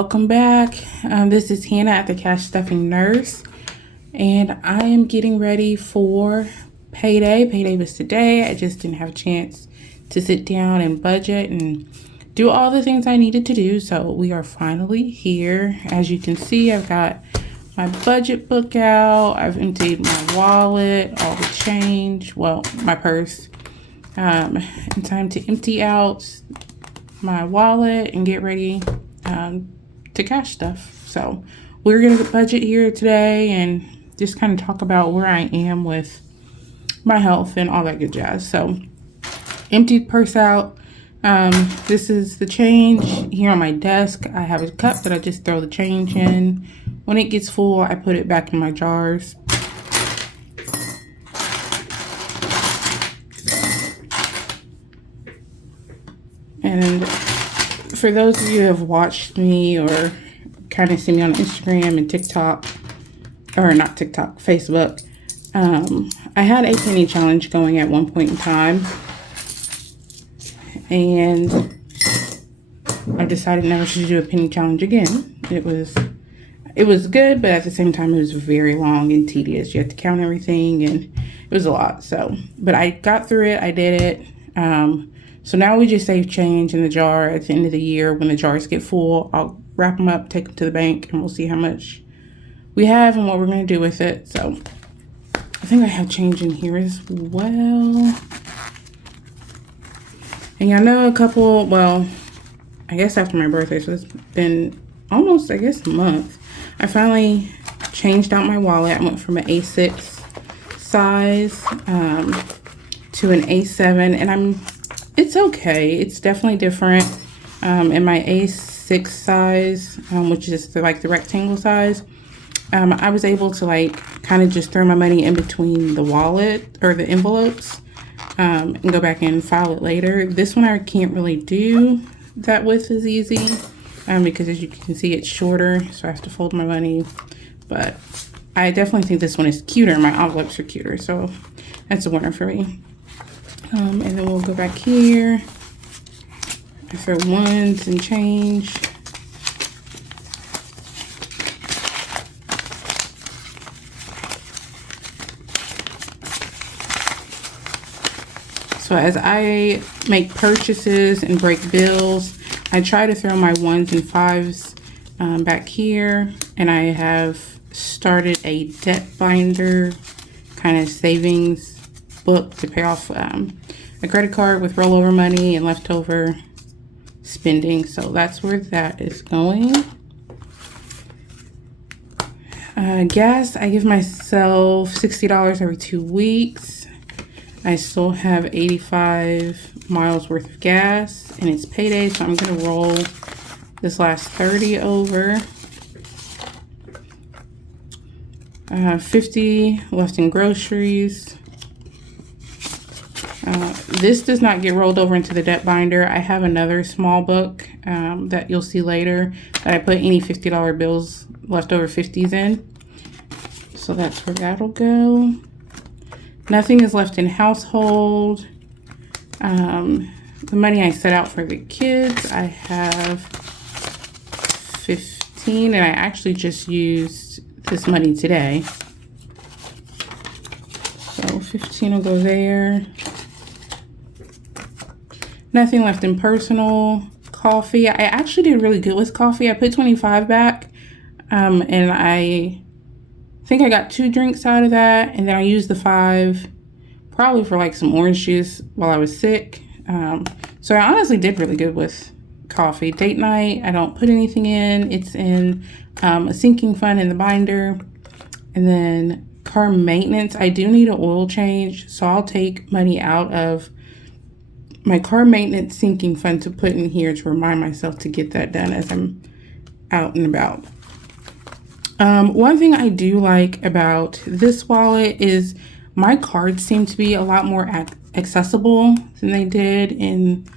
Welcome back. This is Hannah at the Cash Stuffing Nurse, and I am getting ready for payday. Payday was today. I just didn't have a chance to sit down and budget and do all the things I needed to do, so we are finally here. As you can see, I've got my budget book out. I've emptied my wallet, all the change, well, my purse. And time to empty out my wallet and get ready to cash stuff. So we're gonna budget here today and just kind of talk about where I am with my health and all that good jazz. So emptied purse out. This is the change here on my desk. I have a cup that I just throw the change in. When it gets full, I put it back in my jars. And for those of you who have watched me or kind of see me on Instagram and TikTok, or not TikTok, Facebook, I had a penny challenge going at one point in time, and I decided never to do a penny challenge again. It was good, but at the same time, it was very long and tedious. You had to count everything, and it was a lot. So, but I got through it. I did it. So now we just save change in the jar at the end of the year. When the jars get full, I'll wrap them up, take them to the bank, and we'll see how much we have and what we're going to do with it. So I think I have change in here as well. And I know a couple, well, I guess after my birthday, so it's been almost, I guess, a month. I finally changed out my wallet. I went from an A6 size to an A7, and it's okay. It's definitely different. In my A6 size, which is the rectangle size, I was able to kind of just throw my money in between the wallet or the envelopes and go back and file it later. This one I can't really do that with as easy because as you can see, it's shorter, so I have to fold my money. But I definitely think this one is cuter. My envelopes are cuter, so that's a winner for me. And then we'll go back here. I throw ones and change. So as I make purchases and break bills, I try to throw my ones and fives back here. And I have started a debt binder kind of savings book to pay off a credit card with rollover money and leftover spending. So that's where that is going. Gas, I give myself $60 every 2 weeks. I still have 85 miles worth of gas, and it's payday, so I'm gonna roll this last 30 over. 50 left in groceries. This does not get rolled over into the debt binder. I have another small book that you'll see later that I put any $50 bills, leftover 50s in. So that's where that'll go. Nothing is left in household. The money I set out for the kids, I have 15, and I actually just used this money today. So 15 will go there. Nothing left in personal. Coffee, I actually did really good with coffee. I put 25 back, and I think I got 2 drinks out of that, and then I used the 5 probably for some orange juice while I was sick. So I honestly did really good with coffee. Date night, I don't put anything in. It's in a sinking fund in the binder. And then car maintenance, I do need an oil change, so I'll take money out of my car maintenance sinking fund to put in here to remind myself to get that done as I'm out and about. One thing I do like about this wallet is my cards seem to be a lot more accessible than they did in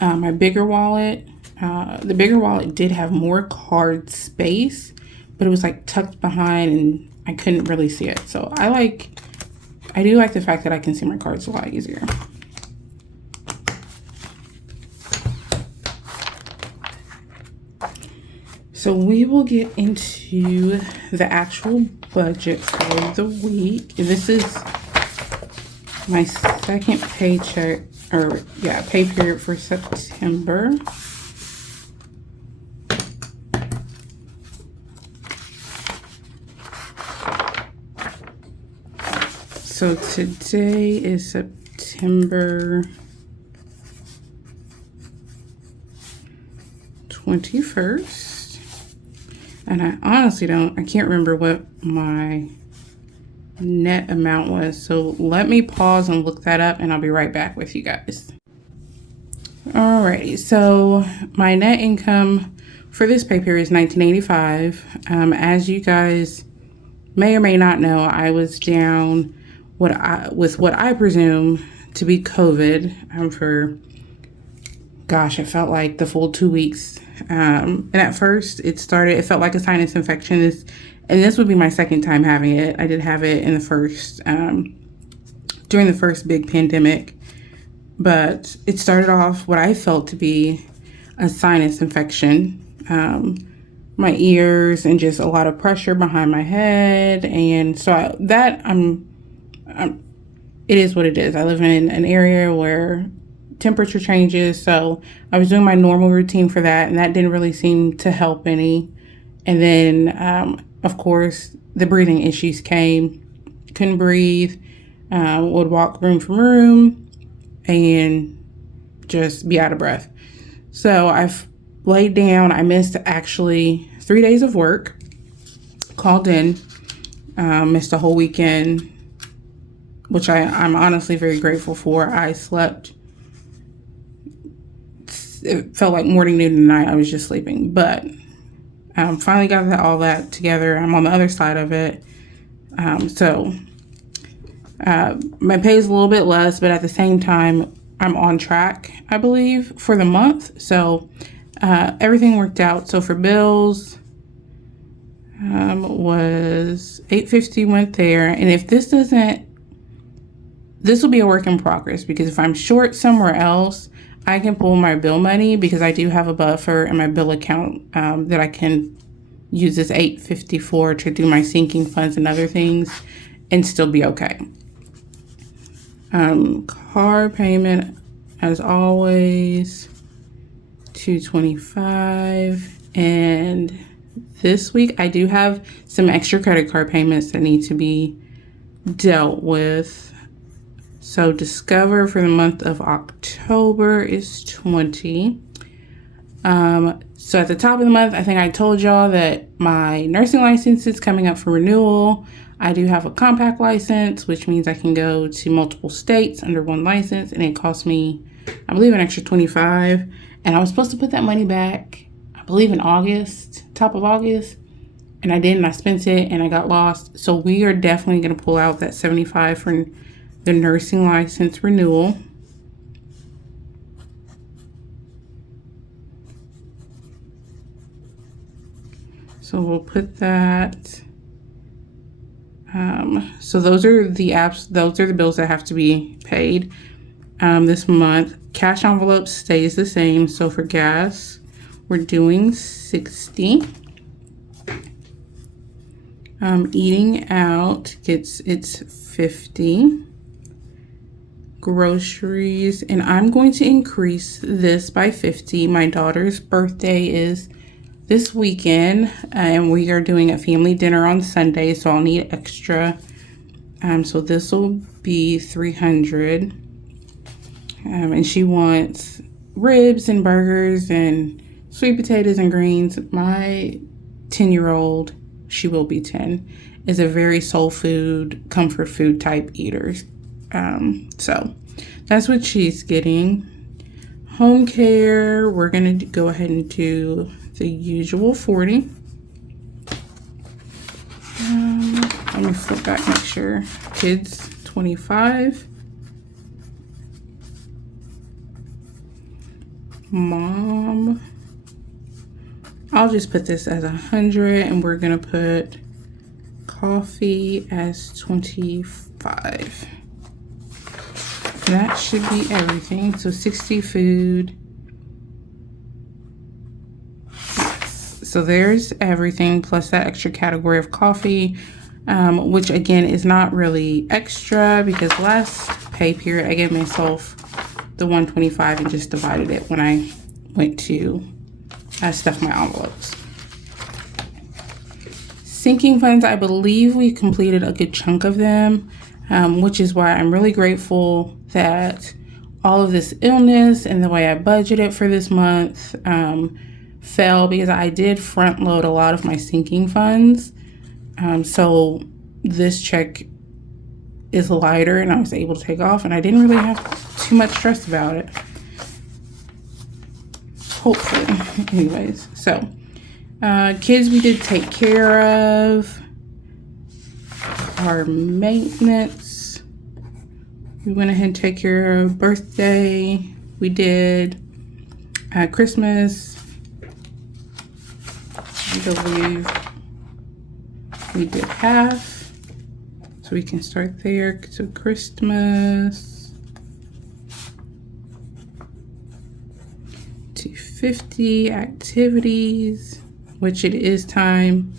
my bigger wallet. The bigger wallet did have more card space, but it was tucked behind and I couldn't really see it. So I do like the fact that I can see my cards a lot easier. So we will get into the actual budget for the week. This is my second paycheck, or yeah, pay period for September. So today is September 21st. And I honestly I can't remember what my net amount was. So let me pause and look that up and I'll be right back with you guys. Alrighty, so my net income for this pay period is $19.85. As you guys may or may not know, I was down with what I presume to be COVID for, gosh, it felt like the full 2 weeks. And at first it felt like a sinus infection. And this would be my second time having it. I did have it in the first, during the first big pandemic. But it started off what I felt to be a sinus infection. My ears and just a lot of pressure behind my head. And so it is what it is. I live in an area where temperature changes, so I was doing my normal routine for that, and that didn't really seem to help any. And then, of course, the breathing issues came. Couldn't breathe, would walk room from room, and just be out of breath. So I've laid down. I missed actually 3 days of work, called in, missed a whole weekend, which I'm honestly very grateful for. I slept. It felt like morning, noon, and night. I was just sleeping. But finally got all that together. I'm on the other side of it. So my pay is a little bit less, but at the same time, I'm on track, I believe, for the month. So everything worked out. So for bills, was $8.50 went there. And if this will be a work in progress, because if I'm short somewhere else, I can pull my bill money, because I do have a buffer in my bill account that I can use this $8.50 for to do my sinking funds and other things and still be okay. Car payment, as always, $225. And this week I do have some extra credit card payments that need to be dealt with. So Discover for the month of October is $20. So at the top of the month, I think I told y'all that my nursing license is coming up for renewal. I do have a compact license, which means I can go to multiple states under one license, and it cost me, I believe, an extra $25. And I was supposed to put that money back, I believe, in August, top of August, and I didn't. I spent it and I got lost. So we are definitely going to pull out that $75 for the nursing license renewal. So we'll put that. So those are the bills that have to be paid this month. Cash envelope stays the same. So for gas, we're doing $60. Eating out it's $50. Groceries, and I'm going to increase this by $50. My daughter's birthday is this weekend, and we are doing a family dinner on Sunday, so I'll need extra. So this will be $300. And she wants ribs and burgers and sweet potatoes and greens. My 10-year-old, she will be 10, is a very soul food, comfort food type eater. So that's what she's getting. Home care, we're going to go ahead and do the usual 40. Let me flip back, make sure. Kids, 25. Mom, I'll just put this as 100, and we're going to put coffee as 25. That should be everything. So 60 food. So there's everything plus that extra category of coffee, which again is not really extra because last pay period I gave myself the $125 and just divided it when I went to stuff my envelopes. Sinking funds, I believe we completed a good chunk of them, which is why I'm really grateful that all of this illness and the way I budgeted for this month fell, because I did front load a lot of my sinking funds. So this check is lighter and I was able to take off and I didn't really have too much stress about it. Hopefully. Anyways, so kids we did take care of. Our maintenance, we went ahead and take care of birthday. We did Christmas. I believe we did half. So we can start there. So Christmas. 250 activities, which it is time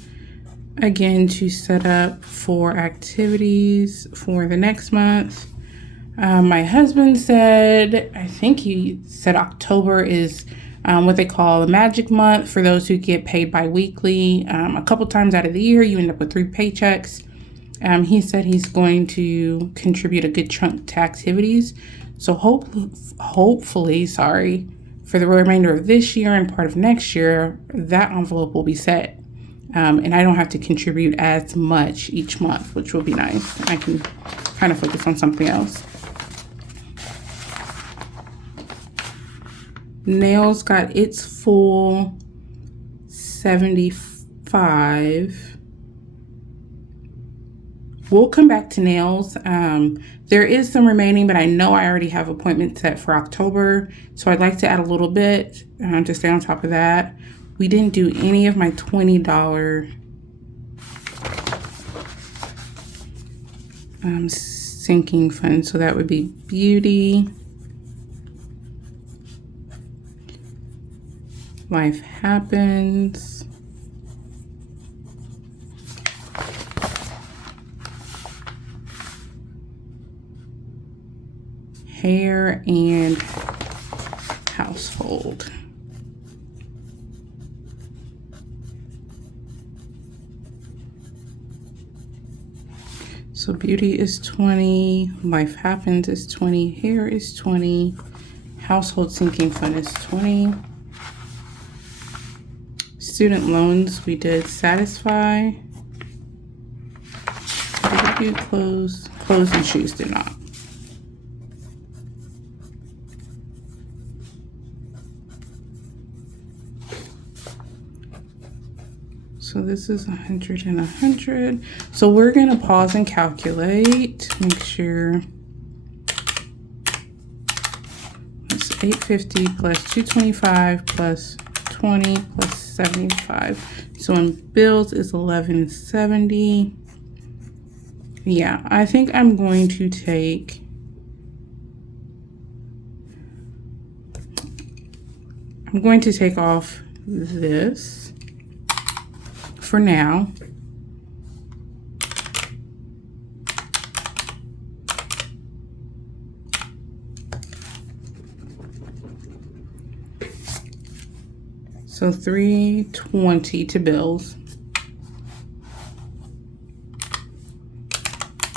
again to set up for activities for the next month. My husband said, I think he said October is what they call the magic month for those who get paid bi-weekly. A couple times out of the year, you end up with 3 paychecks. He said he's going to contribute a good chunk to activities. So hopefully, for the remainder of this year and part of next year, that envelope will be set. And I don't have to contribute as much each month, which will be nice. I can kind of focus on something else. Nails got its full 75. We'll come back to nails. There is some remaining, but I know I already have appointments set for October. So I'd like to add a little bit to stay on top of that. We didn't do any of my $20 sinking fund. So that would be beauty, life happens, hair, and household. So beauty is 20, life happens is 20, hair is 20, household sinking fund is 20. Student loans, we did satisfy. Did we do clothes? Clothes and shoes did not. So this is 100 and 100. So we're gonna pause and calculate, make sure. It's 850 plus 225 plus 20 plus 75. So in bills is 1170. Yeah, I think I'm going to take, off this for now. So $320 to bills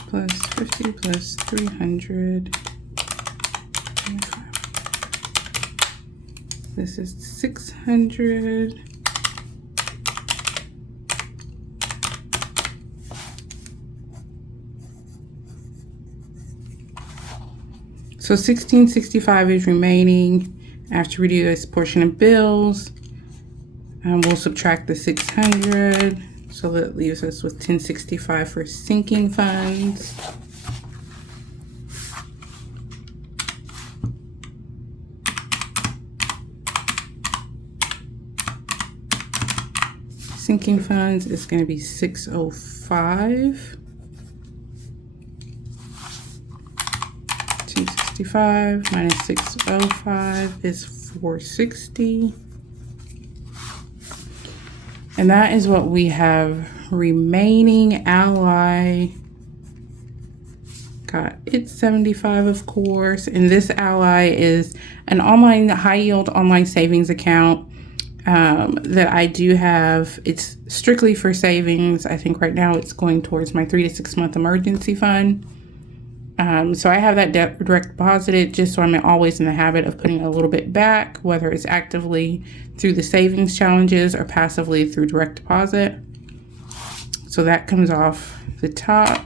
plus 50 plus 300. This is 600. So $1665 is remaining after we do this portion of bills. We'll subtract the 600, so that leaves us with $1065 for sinking funds. Sinking funds is going to be $605. 265 minus 605 is 460. And that is what we have remaining. Ally got it's 75, of course. And this Ally is an online high yield online savings account that I do have. It's strictly for savings. I think right now it's going towards my 3 to 6 month emergency fund. So I have that direct deposited just so I'm always in the habit of putting a little bit back, whether it's actively through the savings challenges or passively through direct deposit. So that comes off the top.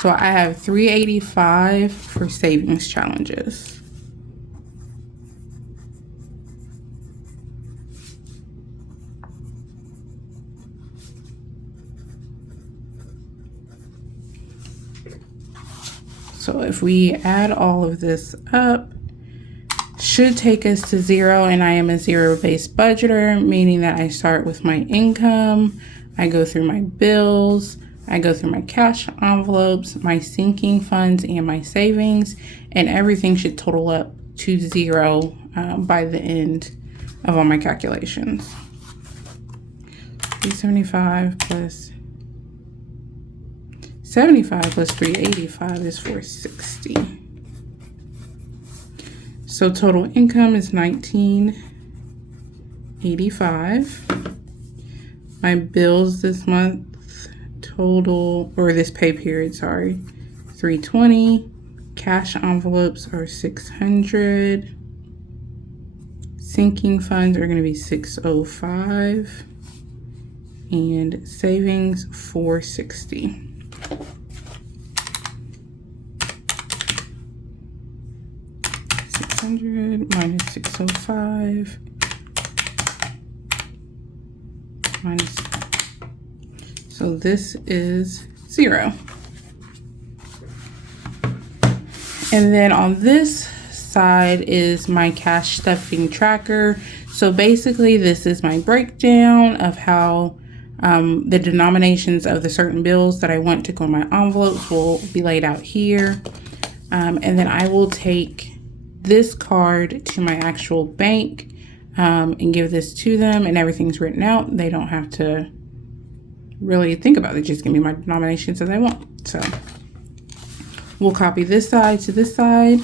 So I have $385 for savings challenges. So if we add all of this up, should take us to zero, and I am a zero-based budgeter, meaning that I start with my income, I go through my bills, I go through my cash envelopes, my sinking funds, and my savings, and everything should total up to zero by the end of all my calculations. 375 plus 75 plus 385 is 460. So total income is 1985. My bills this month total, or this pay period, sorry, 320. Cash envelopes are 600. Sinking funds are going to be 605. And savings 460. 600 minus 605 minus, so this is zero. And then on this side is my cash stuffing tracker. So basically this is my breakdown of how the denominations of the certain bills that I want to go in my envelopes will be laid out here. And then I will take this card to my actual bank and give this to them, and everything's written out. They don't have to really think about it. Just give me my denominations as I want. So we'll copy this side to this side.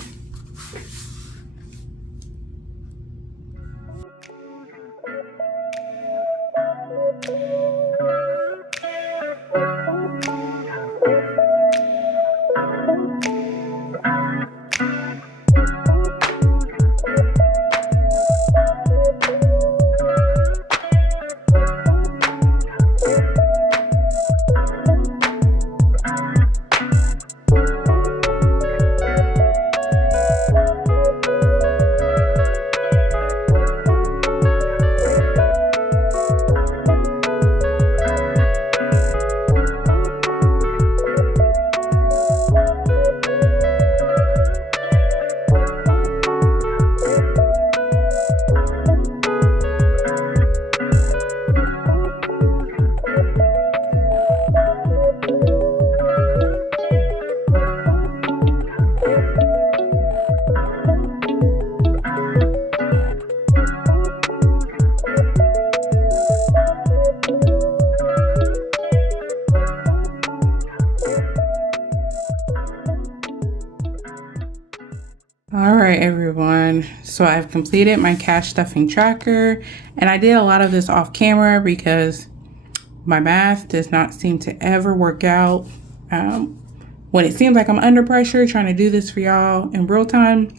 All right, everyone. So I've completed my cash stuffing tracker, and I did a lot of this off camera because my math does not seem to ever work out when it seems like I'm under pressure trying to do this for y'all in real time.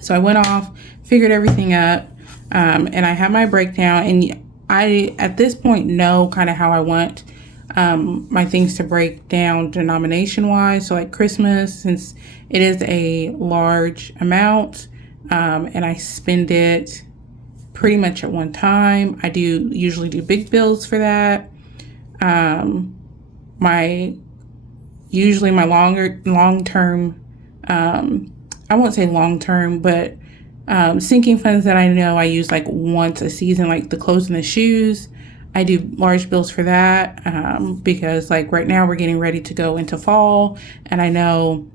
So I went off, figured everything up, and I have my breakdown, and I at this point know kind of how I want my things to break down denomination wise. So like Christmas, since it is a large amount and I spend it pretty much at one time, I do usually do big bills for that. Usually my long-term, I won't say long-term, but sinking funds that I know I use like once a season, like the clothes and the shoes. I do large bills for that because like right now we're getting ready to go into fall, and I know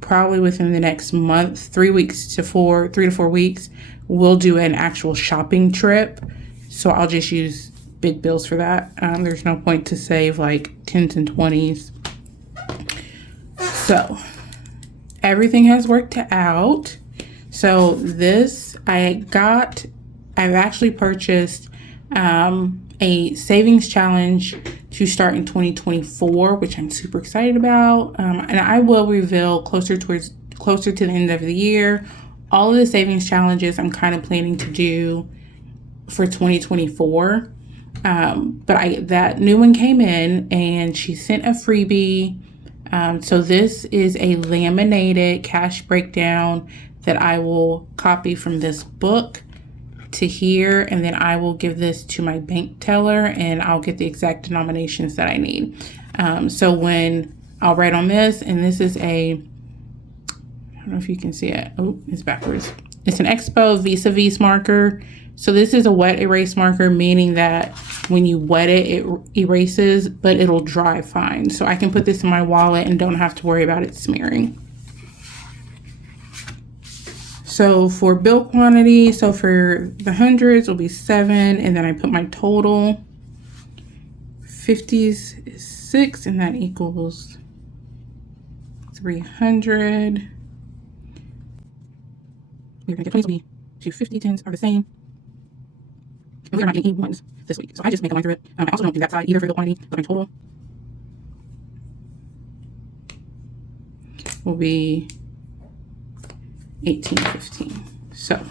probably within the next month, 3 to 4 weeks, we'll do an actual shopping trip. So I'll just use big bills for that. There's no point to save like 10s and 20s. So everything has worked out. So this I've actually purchased a savings challenge to start in 2024, which I'm super excited about. And I will reveal closer to the end of the year all of the savings challenges I'm kind of planning to do for 2024. But that new one came in and she sent a freebie. So this is a laminated cash breakdown that I will copy from this book to here, and then I will give this to my bank teller and I'll get the exact denominations that I need. So when I'll write on this, and this is I don't know if you can see it. Oh, it's backwards. It's an Expo vis-a-vis marker. So this is a wet erase marker, meaning that when you wet it, it erases, but it'll dry fine. So I can put this in my wallet and don't have to worry about it smearing. So for bill quantity, so for the hundreds will be 7, and then I put my total. 50s is 6, and that equals 300. We're gonna get 20s will be 250, 10s are the same. And we're not getting 81s this week. So I just make a line through it. I also don't do that side either for bill quantity, but my total will be 1815. So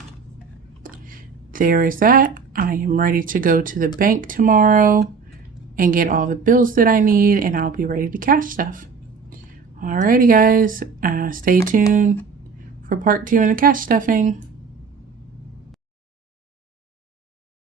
there is that. I am ready to go to the bank tomorrow and get all the bills that I need, and I'll be ready to cash stuff. Alrighty guys, stay tuned for part 2 in the cash stuffing.